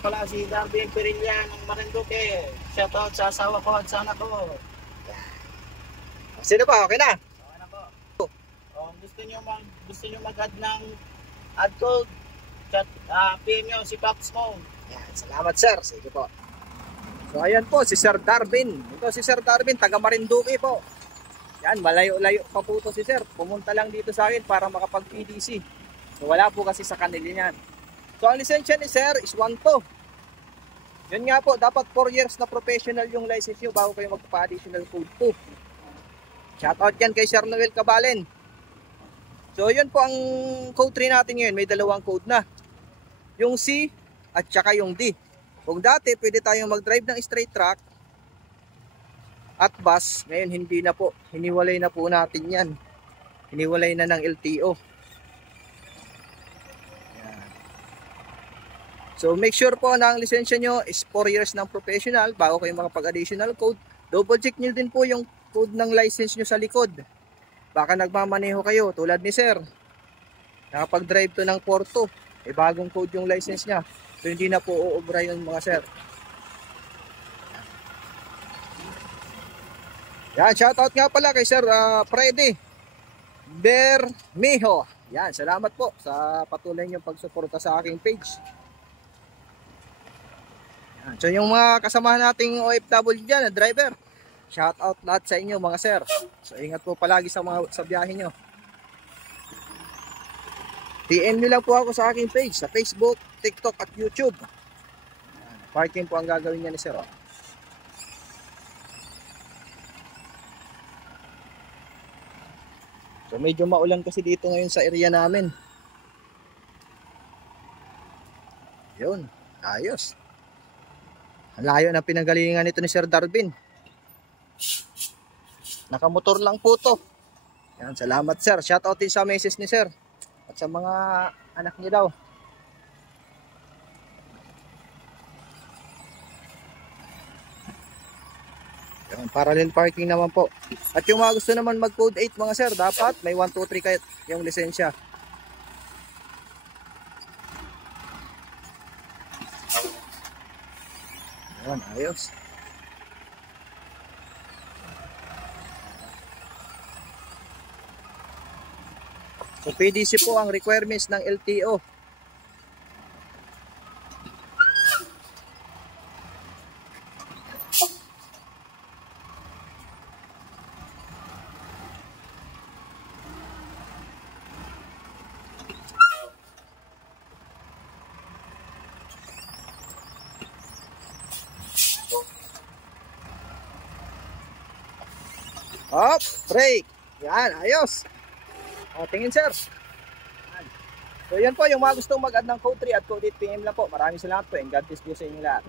Pala si Darby Perilla ng Marinduque. Shoutout sa asawa ko at sa anak ko. Sino pa? Okay na? Okay na po. Gusto niyo mag-add ng add code, chat, PM nyo si Pops Mo. Yan, salamat sir. Sige po. So ayan po si Sir Darwin. Ito si Sir Darwin, taga Marinduque po. Yan, malayo-layo pa po ito si Sir. Pumunta lang dito sa akin para makapag-PDC. So wala po kasi sa kanila yan. So ang lisensya ni Sir is 1-2. Yun nga po, dapat 4 years na professional yung license nyo bago kayo magpa-additional code 2. Shoutout yan kay Sir Noel Cabalen. So yun po ang code 3 natin ngayon. May dalawang code na. Yung C at saka yung D. Kung dati pwede tayong mag-drive ng straight track at bus, ngayon hindi na po. Hiniwalay na po natin yan. Hiniwalay na ng LTO. So make sure po na ang lisensya nyo is 4 years ng professional bago kayo makapag-additional code. Double check nyo din po yung code ng license nyo sa likod. Baka nagmamaneho kayo tulad ni Sir. Nakapag-drive to ng Porto. Bagong code yung license nya. So hindi na po uubra yun mga Sir. Yan, shoutout nga pala kay Sir Freddy Bermejo. Yan, salamat po sa patuloy niyong pagsuporta sa aking page. So yung mga kasamahan nating OFW dyan, driver, shout out lahat sa inyo mga sir. So ingat po palagi sa biyahe nyo. PM nyo lang po ako sa aking page, sa Facebook, TikTok at YouTube. Parking po ang gagawin niya ni sir. So medyo maulan kasi dito ngayon sa area namin. Yun, ayos. Layo na pinanggalingan nito ni Sir Darwin. Nakamotor lang po to. Yan, salamat sir. Shoutout din sa message ni sir. At sa mga anak niya daw. Yan, parallel parking naman po. At yung mga gusto naman mag code 8 mga sir, dapat may 1, 2, 3 kayo yung lisensya. Ayan, ayos. So PDC po ang requirements ng LTO. Up, break. Yan, ayos. O, tingin sir. Yan. So yan po yung mga gustong mag-add ng code 3 at code 8 PM lang po. Maraming salamat po and God bless po sa inyo lahat.